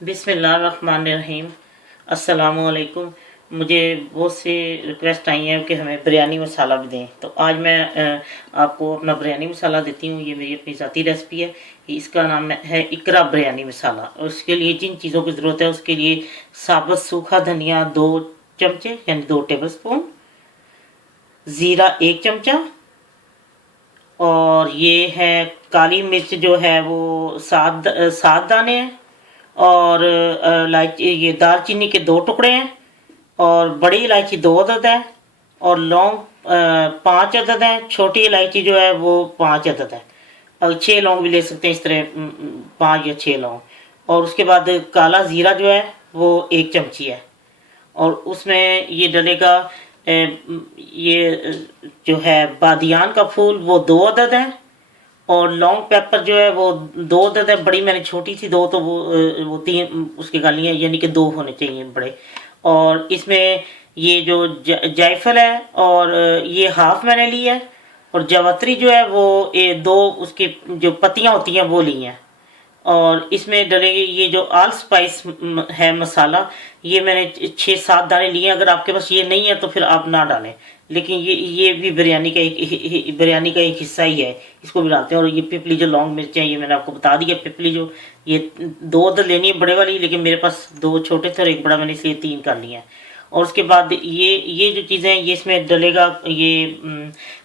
बिस्मिल्लाहिर्रहमानिर्रहीम। अस्सलामुअलैकुम। मुझे बहुत सी रिक्वेस्ट आई है कि हमें बिरयानी मसाला भी दें, तो आज मैं आपको अपना बिरयानी मसाला देती हूँ। ये मेरी अपनी ज़ाती रेसिपी है। इसका नाम है इकरा बिरयानी मसाला। और उसके लिए जिन चीज़ों की ज़रूरत है, उसके लिए साबुत सूखा धनिया 2 चमचे यानी 2 टेबल स्पून, ज़ीरा 1 चमचा, और ये है काली मिर्च जो है वो 7 दाने हैं, और इलायची ये दालचीनी के 2 टुकड़े हैं, और बड़ी इलायची 2 अदद है, और लौंग 5 अदद है। छोटी इलायची जो है वो 5 अदद है। और 6 लौंग भी ले सकते हैं इस तरह, 5 या 6 लौंग। और उसके बाद काला ज़ीरा जो है वो 1 चमची है। और उसमें ये डलेगा ये जो है बादियान का फूल वो 2 अदद है। और लॉन्ग पेपर जो है वो 2 अदद है। बड़ी मैंने छोटी सी 2, तो वो 3 उसकी गालियाँ, यानी कि 2 होने चाहिए बड़े। और इसमें ये जो जायफल है, और ये हाफ मैंने ली है। और जावित्री जो है वो ये 2 उसकी जो पत्तियां होती हैं वो ली हैं। और इसमें डलेगी ये जो ऑल स्पाइस है मसाला, ये मैंने 6-7 दाने लिए। अगर आपके पास ये नहीं है तो फिर आप ना डालें, लेकिन ये भी बिरयानी का एक हिस्सा ही है, इसको भी डालते हैं। और ये पिपली जो लौंग मिर्च है, ये मैंने आपको बता दिया। पिपली जो ये 2 अदद लेनी है बड़े वाली, लेकिन मेरे पास 2 छोटे थे और एक बड़ा, मैंने इसलिए 3 कर लिया है। और उसके बाद ये जो चीज़ें हैं, ये इसमें डलेगा ये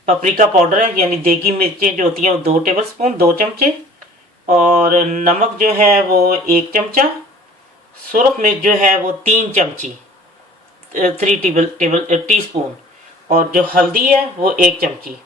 पपरिका पाउडर है, यानी देगी मिर्चें जो होती हैं वो 2 टेबल स्पून, 2 चमचे। और नमक जो है वो 1 चमचा। सुरख मिर्च जो है वो 3 चमची, 3 टी स्पून। और जो हल्दी है वो 1 चमची।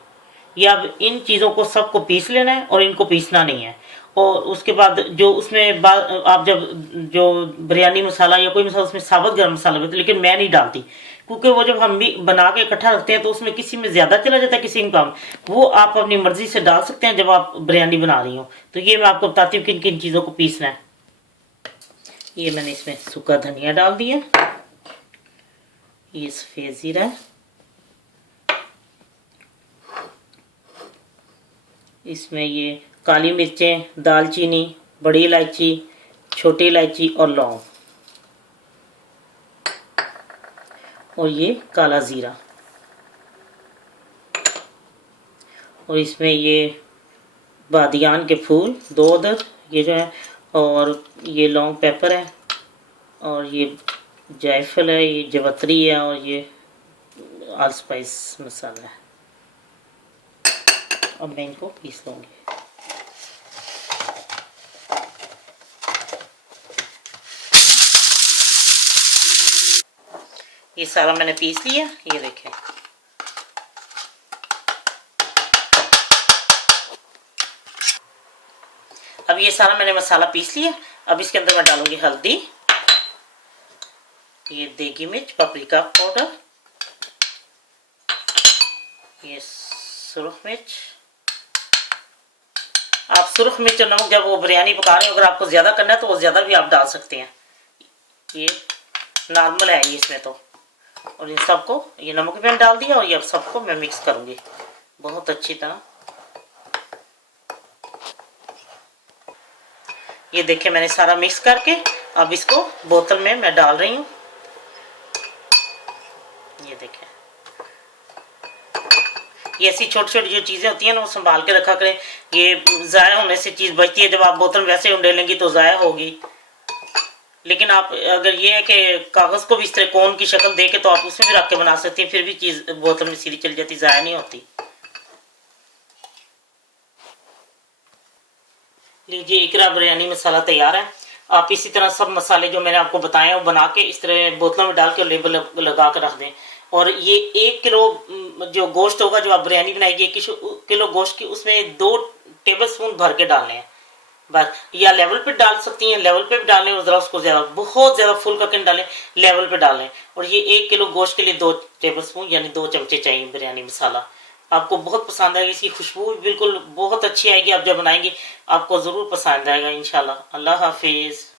ये अब इन चीज़ों को सबको पीस लेना है, और इनको पीसना नहीं है। और उसके बाद जो उसमें आप जब जो बिरयानी मसाला या कोई मसाला, उसमें साबुत गर्म मसाला भी, लेकिन मैं नहीं डालती, क्योंकि वो जब हम भी बना के इकट्ठा रखते हैं तो उसमें किसी में ज़्यादा चला जाता है, किसी में कम। वो आप अपनी मर्जी से डाल सकते हैं जब आप बिरयानी बना रही हो। तो ये मैं आपको बताती हूँ किन किन चीज़ों को पीसना है। ये मैंने इसमें सूखा धनिया डाल दिया, ये सफ़ेद ज़ीरा है, इसमें ये काली मिर्चें, दालचीनी, बड़ी इलायची, छोटी इलायची और लौंग, और ये काला ज़ीरा। और इसमें ये बादियान के फूल 2 अदद, ये जो है, और ये लौंग पेपर है, और ये जायफल है, ये जावित्री है, और ये ऑल स्पाइस मसाला है। अब मैं इनको पीस लूँगी। ये सारा मैंने पीस लिया, ये देखें। अब ये सारा मैंने मसाला पीस लिया। अब इसके अंदर मैं डालूंगी हल्दी, ये देगी मिर्च, पपरिका पाउडर, ये सुरख मिर्च। आप सुरख मिर्च और नमक जब वो बिरयानी पका रहे हो, अगर आपको ज़्यादा करना है तो वो ज़्यादा भी आप डाल सकते हैं। ये नॉर्मल है ये इसमें तो। और इन सबको, ये नमक भी मैंने डाल दिया, और ये अब सबको मैं मिक्स करूँगी बहुत अच्छी तरह। ये देखिए मैंने सारा मिक्स करके अब इसको बोतल में मैं डाल रही हूँ। ये देखें, ये ऐसी छोटी छोटी जो चीज़ें होती हैं ना, वो संभाल के रखा करें। ये ज़ाया होने से चीज़ बचती है, जब आप बोतल में वैसे उंडेलेंगी तो ज़ाया होगी। लेकिन आप अगर ये है कि कागज़ को भी इस तरह कोन की शक्ल दे के, तो आप उसमें भी रख के बना सकती हैं, फिर भी चीज़ बोतल में सीधी चली जाती, ज़ाया नहीं होती। लीजिए, इकरा बिरयानी मसाला तैयार है। आप इसी तरह सब मसाले जो मैंने आपको बताए हैं वो बना के इस तरह बोतलों में डाल के लेबल लगा कर रख दें। और ये 1 किलो जो गोश्त होगा, जो आप बिरयानी बनाएगी 1 किलो गोश्त की, उसमें 2 टेबल स्पून भर के डालने हैं बस। या लेवल पे डाल सकती हैं, लेवल पे भी डालें, और ज़रा उसको ज़्यादा, बहुत ज़्यादा फुल करके डालें, लेवल पे डालें। और ये 1 किलो गोश्त के लिए 2 टेबल स्पून यानी 2 चमचे चाहिए बिरयानी मसाला। आपको बहुत पसंद आएगी, इसकी खुशबू बिल्कुल बहुत अच्छी आएगी। आप जब बनाएंगी आपको ज़रूर पसंद आएगा इंशाल्लाह। अल्लाह हाफिज़।